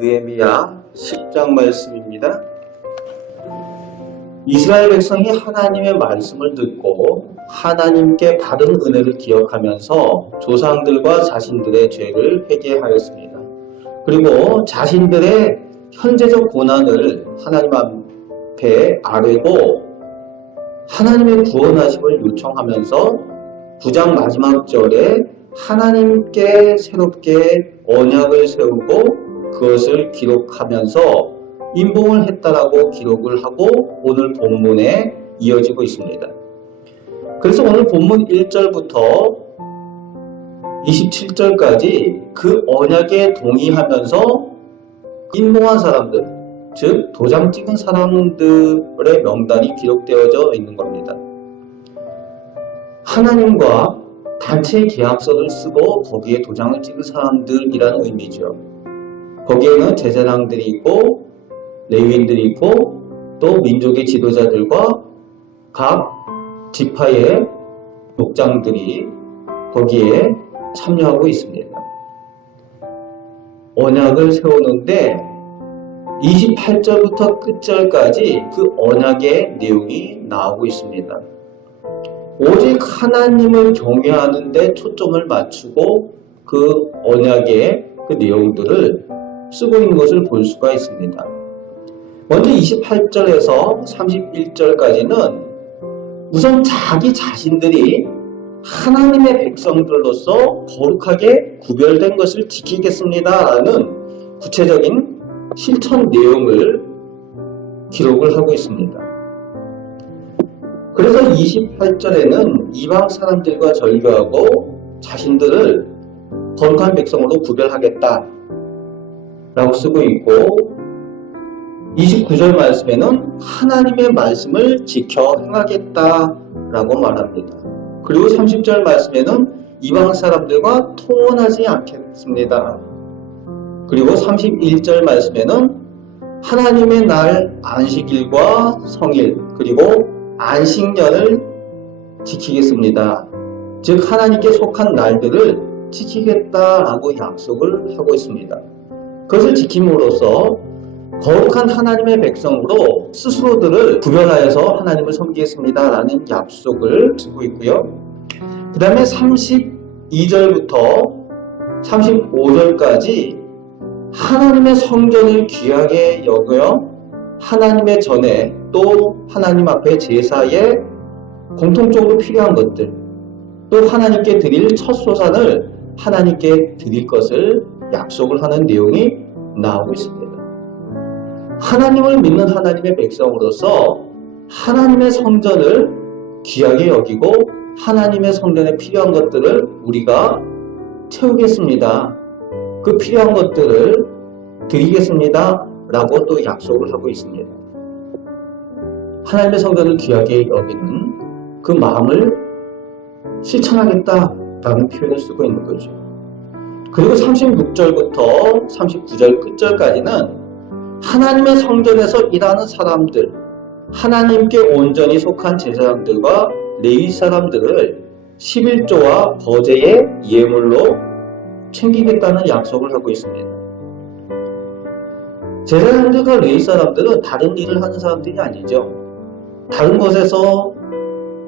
느헤미야 10장 말씀입니다. 이스라엘 백성이 하나님의 말씀을 듣고 하나님께 받은 은혜를 기억하면서 조상들과 자신들의 죄를 회개하였습니다. 그리고 자신들의 현재적 고난을 하나님 앞에 아뢰고 하나님의 구원하심을 요청하면서 9장 마지막 절에 하나님께 새롭게 언약을 세우고 그것을 기록하면서 임봉을 했다라고 기록을 하고 오늘 본문에 이어지고 있습니다. 그래서 오늘 본문 1절부터 27절까지 그 언약에 동의하면서 임봉한 사람들, 즉 도장 찍은 사람들의 명단이 기록되어져 있는 겁니다. 하나님과 단체 계약서를 쓰고 거기에 도장을 찍은 사람들이라는 의미죠. 거기에는 제사장들이 있고 레위인들이 있고 또 민족의 지도자들과 각 지파의 목장들이 거기에 참여하고 있습니다. 언약을 세우는데 28절부터 끝절까지 그 언약의 내용이 나오고 있습니다. 오직 하나님을 경외하는 데 초점을 맞추고 그 언약의 그 내용들을 쓰고 있는 것을 볼 수가 있습니다. 먼저 28절에서 31절까지는 우선 자기 자신들이 하나님의 백성들로서 거룩하게 구별된 것을 지키겠습니다라는 구체적인 실천 내용을 기록을 하고 있습니다. 그래서 28절에는 이방 사람들과 절교하고 자신들을 거룩한 백성으로 구별하겠다 라고 쓰고 있고 29절 말씀에는 하나님의 말씀을 지켜 행하겠다 라고 말합니다. 그리고 30절 말씀에는 이방 사람들과 통혼하지 않겠습니다. 그리고 31절 말씀에는 하나님의 날 안식일과 성일 그리고 안식년을 지키겠습니다. 즉 하나님께 속한 날들을 지키겠다라고 약속을 하고 있습니다. 그것을 지킴으로써 거룩한 하나님의 백성으로 스스로들을 구별하여서 하나님을 섬기겠습니다라는 약속을 주고 있고요. 그 다음에 32절부터 35절까지 하나님의 성전을 귀하게 여겨 하나님의 전에 또 하나님 앞에 제사에 공통적으로 필요한 것들 또 하나님께 드릴 첫 소산을 하나님께 드릴 것을 약속을 하는 내용이 나오고 있습니다. 하나님을 믿는 하나님의 백성으로서 하나님의 성전을 귀하게 여기고 하나님의 성전에 필요한 것들을 우리가 채우겠습니다. 그 필요한 것들을 드리겠습니다. 라고 또 약속을 하고 있습니다. 하나님의 성전을 귀하게 여기는 그 마음을 실천하겠다라는 표현을 쓰고 있는 거죠. 그리고 36절부터 39절 끝절까지는 하나님의 성전에서 일하는 사람들, 하나님께 온전히 속한 제사장들과 레위 사람들을 11조와 거제의 예물로 챙기겠다는 약속을 하고 있습니다. 제사장들과 레위 사람들은 다른 일을 하는 사람들이 아니죠. 다른 곳에서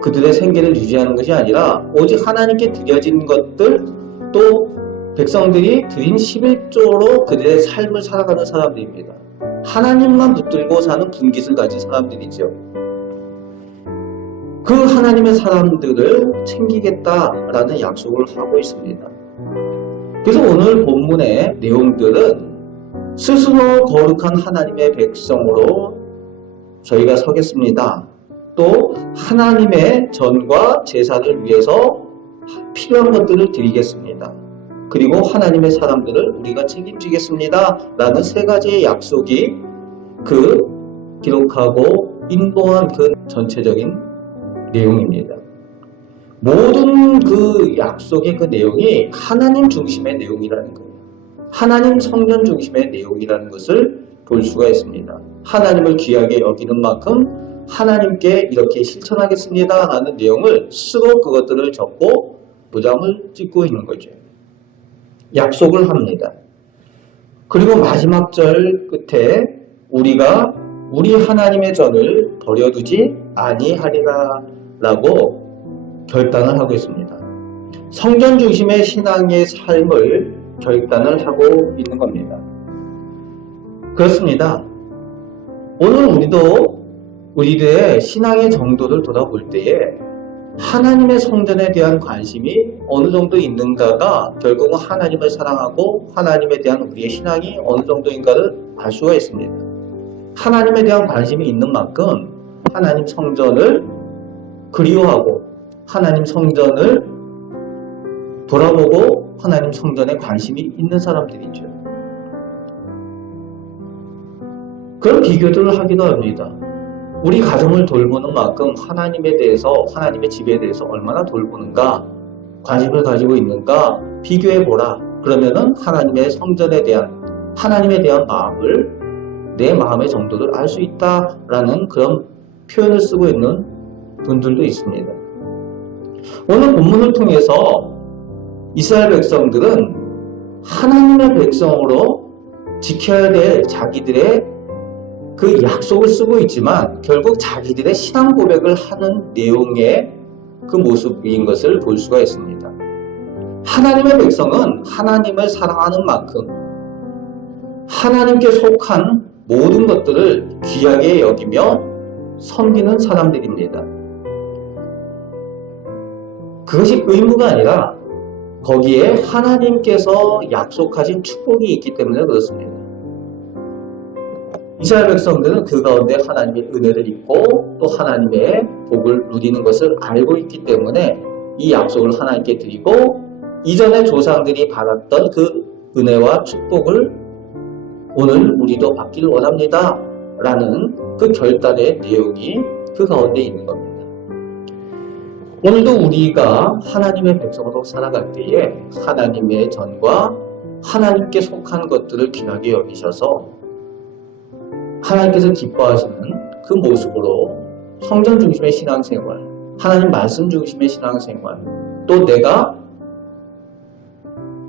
그들의 생계를 유지하는 것이 아니라 오직 하나님께 드려진 것들 또 백성들이 드린 11조로 그들의 삶을 살아가는 사람들입니다. 하나님만 붙들고 사는 분깃을 가진 사람들이죠. 그 하나님의 사람들을 챙기겠다라는 약속을 하고 있습니다. 그래서 오늘 본문의 내용들은 스스로 거룩한 하나님의 백성으로 저희가 서겠습니다. 또 하나님의 전과 제사를 위해서 필요한 것들을 드리겠습니다. 그리고 하나님의 사람들을 우리가 책임지겠습니다. 라는 세 가지의 약속이 그 기록하고 인도한 그 전체적인 내용입니다. 모든 그 약속의 그 내용이 하나님 중심의 내용이라는 거예요. 하나님 성전 중심의 내용이라는 것을 볼 수가 있습니다. 하나님을 귀하게 여기는 만큼 하나님께 이렇게 실천하겠습니다 라는 내용을 스스로 그것들을 적고 도장을 찍고 있는 거죠. 약속을 합니다. 그리고 마지막 절 끝에 우리가 우리 하나님의 전을 버려두지 아니하리라 라고 결단을 하고 있습니다. 성전 중심의 신앙의 삶을 결단을 하고 있는 겁니다. 그렇습니다. 오늘 우리들의 신앙의 정도를 돌아볼 때에 하나님의 성전에 대한 관심이 어느 정도 있는가가 결국은 하나님을 사랑하고 하나님에 대한 우리의 신앙이 어느 정도인가를 알 수가 있습니다. 하나님에 대한 관심이 있는 만큼 하나님 성전을 그리워하고 하나님 성전을 돌아보고 하나님 성전에 관심이 있는 사람들이죠. 그런 비교들을 하기도 합니다. 우리 가정을 돌보는 만큼 하나님에 대해서, 하나님의 집에 대해서 얼마나 돌보는가, 관심을 가지고 있는가 비교해보라. 그러면은 하나님의 성전에 대한, 하나님에 대한 마음을, 내 마음의 정도를 알 수 있다라는 그런 표현을 쓰고 있는 분들도 있습니다. 오늘 본문을 통해서 이스라엘 백성들은 하나님의 백성으로 지켜야 될 자기들의 그 약속을 쓰고 있지만 결국 자기들의 신앙 고백을 하는 내용의 그 모습인 것을 볼 수가 있습니다. 하나님의 백성은 하나님을 사랑하는 만큼 하나님께 속한 모든 것들을 귀하게 여기며 섬기는 사람들입니다. 그것이 의무가 아니라 거기에 하나님께서 약속하신 축복이 있기 때문에 그렇습니다. 이스라엘 백성들은 그 가운데 하나님의 은혜를 입고 또 하나님의 복을 누리는 것을 알고 있기 때문에 이 약속을 하나님께 드리고 이전에 조상들이 받았던 그 은혜와 축복을 오늘 우리도 받기를 원합니다 라는 그 결단의 내용이 그 가운데 있는 겁니다. 오늘도 우리가 하나님의 백성으로 살아갈 때에 하나님의 전과 하나님께 속한 것들을 귀하게 여기셔서 하나님께서 기뻐하시는 그 모습으로 성전 중심의 신앙생활, 하나님 말씀 중심의 신앙생활, 또 내가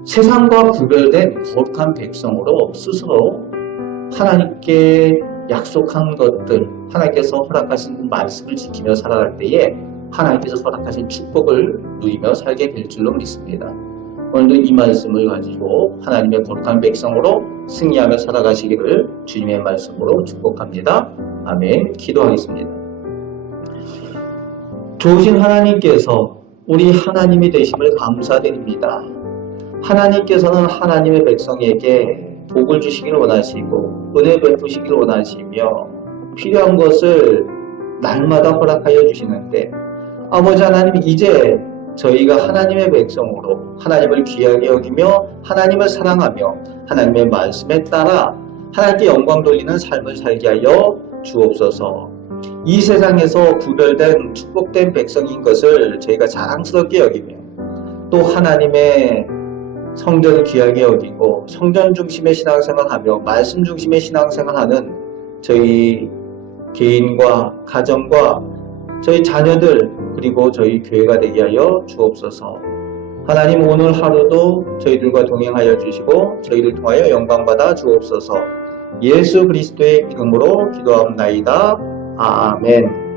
세상과 구별된 거룩한 백성으로 스스로 하나님께 약속한 것들, 하나님께서 허락하신 말씀을 지키며 살아갈 때에 하나님께서 허락하신 축복을 누리며 살게 될 줄로 믿습니다. 오늘도 이 말씀을 가지고 하나님의 거룩한 백성으로 승리하며 살아가시기를 주님의 말씀으로 축복합니다. 아멘. 기도하겠습니다. 좋으신 하나님께서 우리 하나님이 되심을 감사드립니다. 하나님께서는 하나님의 백성에게 복을 주시기를 원하시고 은혜 베푸시기를 원하시며 필요한 것을 날마다 허락하여 주시는데 아버지 하나님, 이제 저희가 하나님의 백성으로 하나님을 귀하게 여기며 하나님을 사랑하며 하나님의 말씀에 따라 하나님께 영광 돌리는 삶을 살게 하여 주옵소서. 이 세상에서 구별된 축복된 백성인 것을 저희가 자랑스럽게 여기며 또 하나님의 성전을 귀하게 여기고 성전 중심의 신앙생활하며 말씀 중심의 신앙생활하는 저희 개인과 가정과 저희 자녀들 그리고 저희 교회가 되게 하여 주옵소서. 하나님, 오늘 하루도 저희들과 동행하여 주시고 저희를 통하여 영광받아 주옵소서. 예수 그리스도의 이름으로 기도합나이다. 아멘.